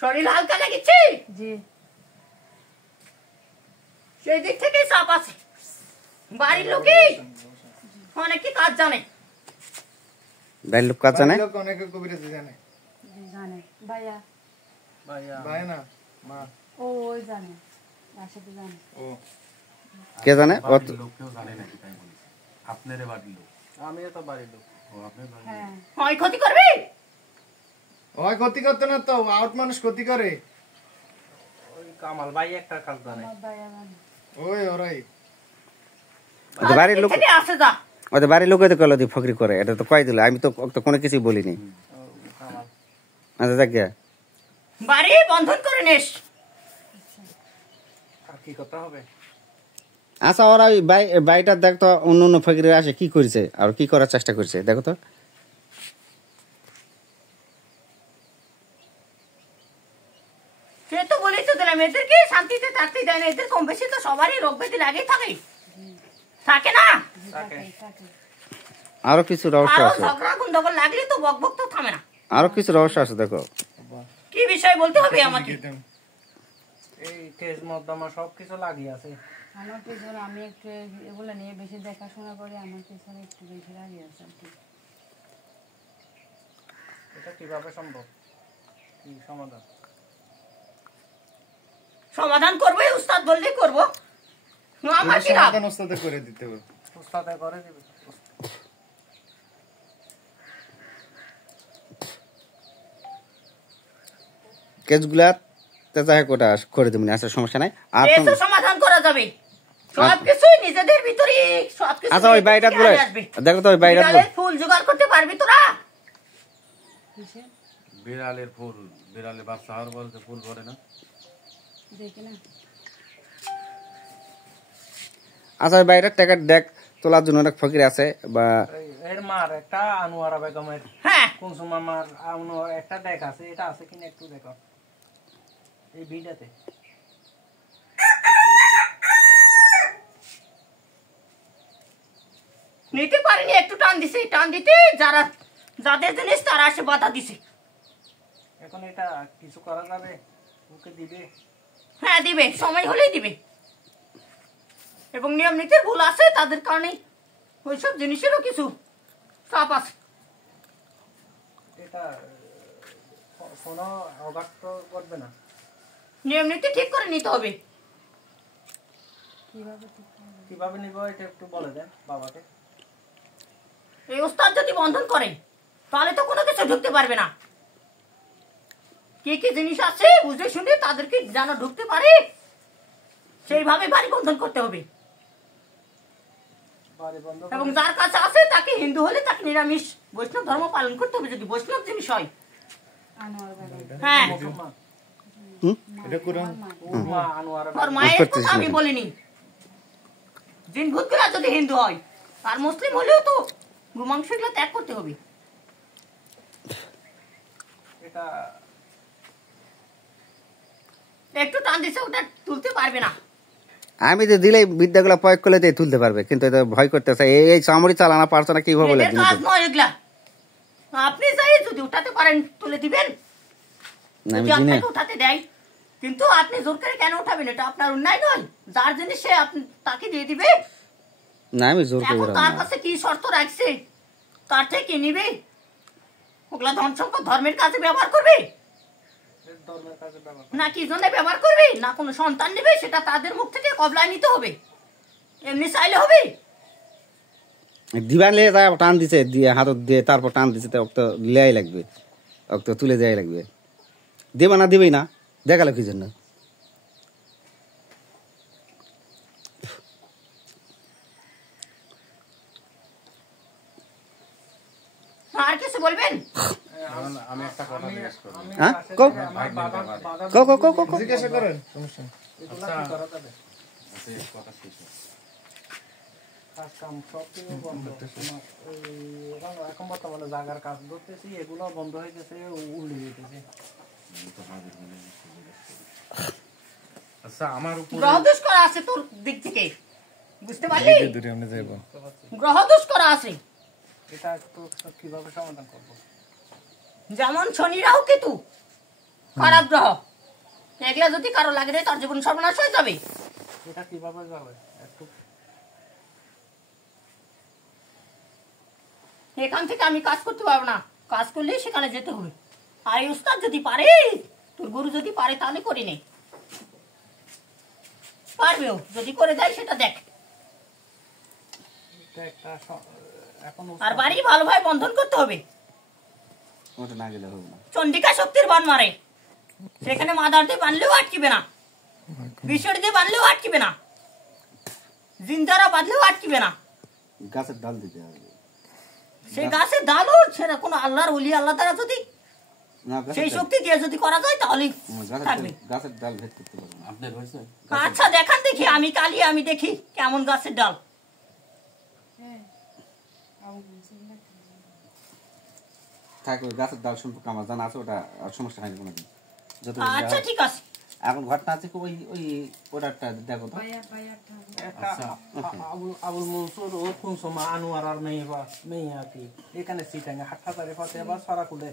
শরীর হালকা লাগছে জি সেই দিক থেকে চাপ আছে বাড়ির লোকই অনেকে কাজ জানে বাড়ির লোক কাজ জানে অনেকে কবিরাজ জানে জানে ভাইয়া ভাই না মা ওই জানে রাশেদ জানে ও কে জানে লোক কেউ জানে নাকি তাই বলি আপনারে বাড়ির লোক আমিও তো বাড়ির লোক ও আপনার বাড়ির হ্যাঁ হয় ক্ষতি করবে ওই ক্ষতি করতে না তো আউট মানুষ ক্ষতি করে ওই কামাল ভাই একটা কাজ জানে ওই ওরাই বাড়ির লোক থেকে আসে যা ওদের বাড়ির লোকই তো কল দি ফকরি করে এটা তো কয় দিল আমি তো কোনো কিছু বলিনি আচ্ছা দেখ বাড়ি বন্ধন করে নিস আর কি করতে হবে আচ্ছা ওরা ওই বাড়িটা দেখ তো অন্য অন্য ফকিরে আসে কি করেছে আর কি করার চেষ্টা করছে দেখো তো সে তো বলেই তো দিলাম এদেরকে শান্তিতে থাকতে দেয় না এদের কম বেশি তো সবারই রোগ ব্যাধি লাগেই থাকে থাকে না আরো কিছু রহস্য আরো আছে ঝগড়া গন্ডগোল লাগলে তো বকবক তো থামে না আরো কিছু রহস্য আছে দেখো কি বিষয় বলতে হবে আমাকে এই তেজ মদ্দমা সবকিছু লাগিয়ে আছে আমার পিছনে আমি একটু এগুলো নিয়ে বেশি দেখাশোনা করি আমার পিছনে একটু বেশি লাগিয়ে আছে আর কি এটা কিভাবে সম্ভব কি সমাধান সমাধান করবে উস্তাদ বললেই করবো আমার কি লাভ সমাধান ওস্তাদে করে দিতে হবে উস্তাদে করে দিবে কেসগুলা যাই হোক ওটা করে দেবেন আচ্ছা সমস্যা নাই আর এসব সমাধান করা যাবে সবকিছুই নিজেদের ভিতরে সবকিছু আচ্ছা ওই বাড়িটা বলে দেখো তো ওই বাড়িটা ফুল জোগাড় করতে পারবি তোরা বিড়ালের ফুল বিড়ালের বাচ্চা হওয়ার পর যে ফুল ভরে না দেখি না আচ্ছা ওই বাড়িটার টাকা দেখ তোলার জন্য অনেক ফকির আছে বা এর মার একটা আনোয়ারা বেগমের হ্যাঁ কুসুম আমার একটা দেখ আছে এটা আছে কিনা একটু দেখো এই ভিডিওতে নিতে পারিনি একটু টান দিছে টান দিতে যারা যাদের জিনিস তারা এসে বাধা দিছে এখন এটা কিছু করা যাবে ওকে দিবে হ্যাঁ দিবে সময় হলেই দিবে এবং নিয়ম নীতির ভুল আছে তাদের কারণে ওইসব জিনিসেরও কিছু চাপ আছে এটা কোনো অঘাত তো করবে না নিয়ম নীতি ঠিক করে নিতে হবে কিভাবে নিব এটা একটু বলে দেন বাবাকে এই ওস্তাদ যদি বন্ধন করে তাহলে তো কোনো কিছু ঢুকতে পারবে না কি কি জিনিস আছে বুঝে শুনে তাদেরকে যেন ঢুকতে পারে সেইভাবে বাড়ি বন্ধন করতে হবে বাড়ি বন্ধ এবং যার কাছে আছে তাকে হিন্দু হলে তাকে নিরামিষ বৈষ্ণব ধর্ম পালন করতে হবে যদি বৈষ্ণব জিনিস হয় হ্যাঁ এটা কোরআন মা আনোয়ারা ওর মায়ের কথা আমি বলিনি জিন ভূতগুলা যদি হিন্দু হয় আর মুসলিম হলেও তো গোমাংস এগুলো ত্যাগ করতে হবে এটা একটু টান দিছে ওটা তুলতে পারবে না আমি যে দিলে বিদ্যাগুলো প্রয়োগ করলে তো তুলতে পারবে কিন্তু এটা ভয় করতেছে এই সামরি চালানো পারছে না কিভাবে বলে এদের কাজ নয় এগুলা আপনি চাই যদি উঠাতে পারেন তুলে দিবেন যদি আপনাকে উঠাতে দেয় কিন্তু আপনি জোর করে কেন উঠাবেন এটা আপনার অন্যায় নয় যার জিনিস সে তাকে দিয়ে দিবে না আমি জোর করে এখন তার কাছে কি শর্ত রাখছে তার থেকে কি নিবে ওগুলা ধন সম্পদ ধর্মের কাজে ব্যবহার করবে ধর্মের কাছে ব্যবহার না কি জন্য ব্যবহার করবে না কোনো সন্তান নেবে সেটা তাদের মুখ থেকে কবলায় নিতে হবে এমনি চাইলে হবে দিবান লিয়ে যায় টান দিছে দিয়ে হাত দিয়ে তারপর টান দিছে তো লেয়াই লাগবে তো তুলে দেয়াই লাগবে দেবে না দিবেই না দেখালো কি জন্য আর কিছু বলবেন আমি একটা কথা জিজ্ঞেস করব হ্যাঁ কো কো কো কো কো জিজ্ঞাসা করেন সমস্যা এগুলা কি করা যাবে আচ্ছা এই কথা শেষ হোক। কাজ কাম সব কিছু বন্ধ তোমার এখন বর্তমানে জায়গার কাজ করতেছি এগুলো বন্ধ হয়ে গেছে উল্টে যেতেছে আমি তো হাজির হয়ে গেছি। আচ্ছা আমার উপরে গ্রহদোষ করা আছে তোর দিক থেকে বুঝতে পারলি? দূরে আমরা যাইব। গ্রহ দোষ করা আছে, এটা একটু কিভাবে সমাধান করবো? যেমন শনি রাহু কেতু খারাপ গ্রহ, এগুলা যদি কারো লাগে দেয় তার জীবন সর্বনাশ হয়ে যাবে। এটা কিভাবে যাবে একটু? এখান থেকে আমি কাজ করতে পারবো না, কাজ করলে সেখানে যেতে হবে। আর এই উস্তাদ যদি পারে, তোর গুরু যদি পারে তাহলে করে নে, পারবেও যদি করে দেয় সেটা দেখ। এটা একটা এখন আর বাড়ি ভালোভাবে বন্ধন করতে হবে। ওটা না গেলে হবে না। চন্ডিকা শক্তির বান মারে, সেখানে মাদার দিয়ে বানলেও আটকিবে না, বিশ্বর দিয়ে বানলেও আটকিবে না, জিন্দারা বাঁধলেও আটকিবে না। গাছের ডাল দিতে হবে। সেই গাছের ডালও সেটা কোনো আল্লাহর ওলি আল্লাহ দ্বারা যদি না, গাছের সেই ডাল। শক্তি দিয়ে যদি করা যায় তাহলে থাকবে। গাছের ডাল ভেদ করতে পারবো না। আপনার হয়েছে? আচ্ছা দেখান দেখি, আমি কালি আমি দেখি কেমন গাছের ডাল। হ্যাঁ আবু বলছি না থাক, ওই গাছের ডাল সম্পর্কে আমার জানা আছে, ওটা আর সমস্যা হয়নি কোনোদিন। যত আচ্ছা ঠিক আছে, এখন ঘটনা আছে ওই ওই ওটারটা দেখো তো। ভাইয়া ঠাকুর একটা আবুল মনসুর ও কুনসুমা আনোয়ার আর মেয়ে আর কি এখানে সিটাঙ্গে হাটহাজারে ফাতে আবার সারা খুলে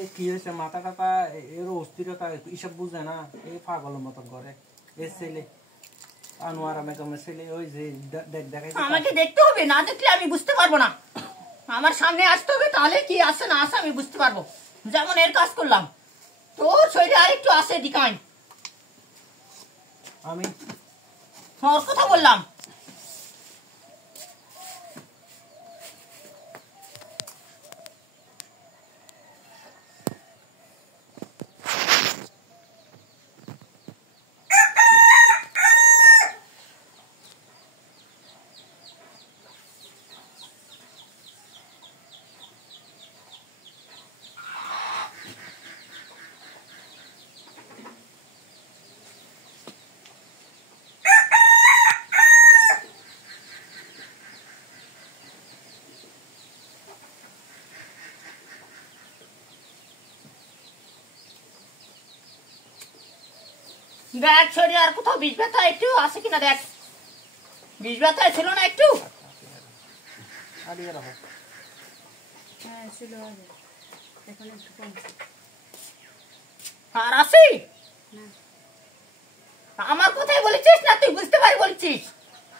এই কি হয়েছে মাথা টাথা এর অস্থিরতা এসব বুঝে না, এই পাগলের মতন করে এই ছেলে আনোয়ার মেগমের ছেলে ওই যে দেখাই আমাকে দেখতে হবে, না দেখলে আমি বুঝতে পারবো না। আমার সামনে আসতে হবে, তাহলে কি আছে না আছে আমি বুঝতে পারবো। যেমন এর কাজ করলাম, তোর শরীরে আরেকটু আছে দিকাই, আমি ওর কথা বললাম। দেখ শরীরে আর কোথাও বিষ ব্যথা একটু আছে কিনা দেখ, বিষ ব্যথা ছিল না একটু? আলিয়ে রাখো হ্যাঁ ছিল আগে, এখন একটু কমছে। আর আছে? না আমার কথাই বলেছিস না তুই বুঝতে পারি বলছিস?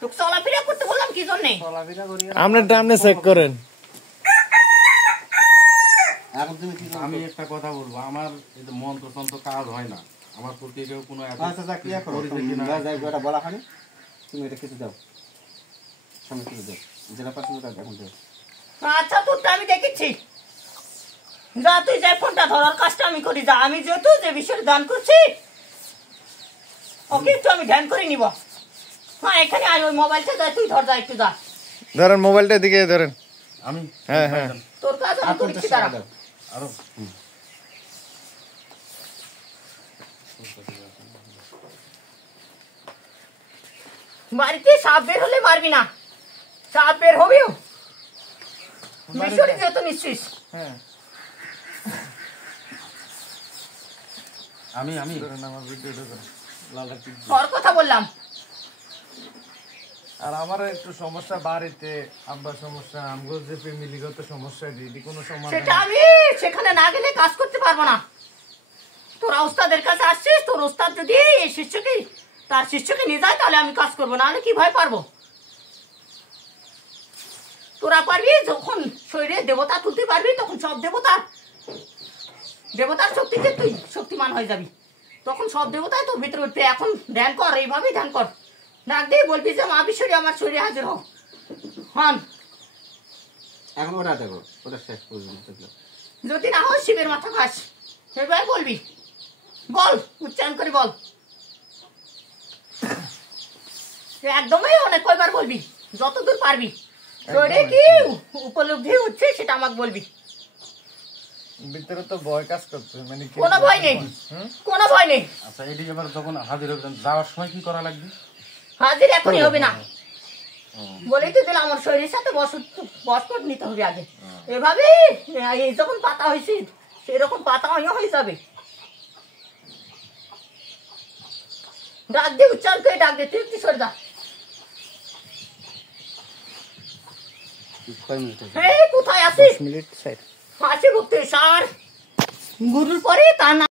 তোকে চলাফেরা করতে বললাম কি জন্যে? চলাফেরা করি আপনার টাইমে চেক করেন। এখন তুমি কি করো? আমি একটা কথা বলবো, আমার এই যে মন্ত্র তন্ত্র কাজ হয় না, আমার প্রতি কেউ কোনো আচ্ছা যা ক্রিয়া করো, পরিচয় কিনা যাই ওটা বলা হয়নি, তুমি এটা কিছু দাও, সামনে কিছু দাও, যেটা পাচ্ছি ওটা এখন দাও। আচ্ছা তোরটা আমি দেখেছি, যা তুই যাই ফোনটা ধরার কাজটা আমি করি। যা আমি যেহেতু যে বিষয়ে দান করছি ওকে একটু আমি ধ্যান করে নিব। হ্যাঁ এখানে আয়, ওই মোবাইলটা যা তুই ধর, যা একটু যা, ধরেন মোবাইলটা দিকে ধরেন। আমি হ্যাঁ, হ্যাঁ। তোর কাজ আমি আর করছি। 50 দাঁড়া, টাকা দাও। আরো বাড়িতে সাপ বের হলে মারবি না, সাপ বের হবেও মিশরি যেহেতু নিশ্চিস। হ্যাঁ আমি আমার ভিডিওটা করেন। লালটা টিপ দিন। ওর কথা বললাম। আর আমার একটু সমস্যা বাড়িতে, আব্বার সমস্যা, আমগো যে ফ্যামিলিগত সমস্যা, যদি কোনো সমাধান। সেটা আমি সেখানে না গেলে কাজ করতে পারবো না। তোরা ওস্তাদের কাছে আসছিস, তোর ওস্তাদ যদি এই শিষ্যকে তার শিষ্যকে নিয়ে যায় তাহলে আমি কাজ করবো, না হলে কি ভয় পারবো? তোরা পারবি যখন শরীরে দেবতা তুলতে পারবি, তখন সব দেবতার শক্তিতে তুই শক্তিমান হয়ে যাবি, তখন সব দেবতাই তোর ভিতরে উঠবে। এখন ধ্যান কর, এইভাবেই ধ্যান কর, ডাক দিয়ে বলবি যে মা বিশ্বরী আমার শরীরে হাজির হোক। হন এখন ওটা দেখো, ওটা শেষ পর্যন্ত দেখলো। যদি না হয় শিবের মাথা খাস, এবার বলবি, বল উচ্চারণ করে বল, একদমই অনেক কয়বার বলবি, যতদূর পারবি। শরীরে কি উপলব্ধি হচ্ছে সেটা আমাকে বলবি। ভিতরে তো ভয় কাজ করছে, মানে কি- কোনো ভয় নেই, কোনো ভয় নেই। আচ্ছা এটি এবার যখন হাজির হবেন যাওয়ার সময় কি করা লাগবে? হাজির এখনই হবে না, বলেই তো দিলাম আমার শরীরের সাথে বসপট নিতে হবে আগে। এভাবে এই যখন পাতা হয়েছে সেরকম পাতা হয়ে যাবে। ডাক দিয়ে উচ্চারণ করে ডাক দিয়ে, তুই একটু সরে যা। কয় মিনিট হয়েছে? এই কোথায় আছিস? মিনিট স্যার ফাঁসি করতে স্যার গুরুর পরে তার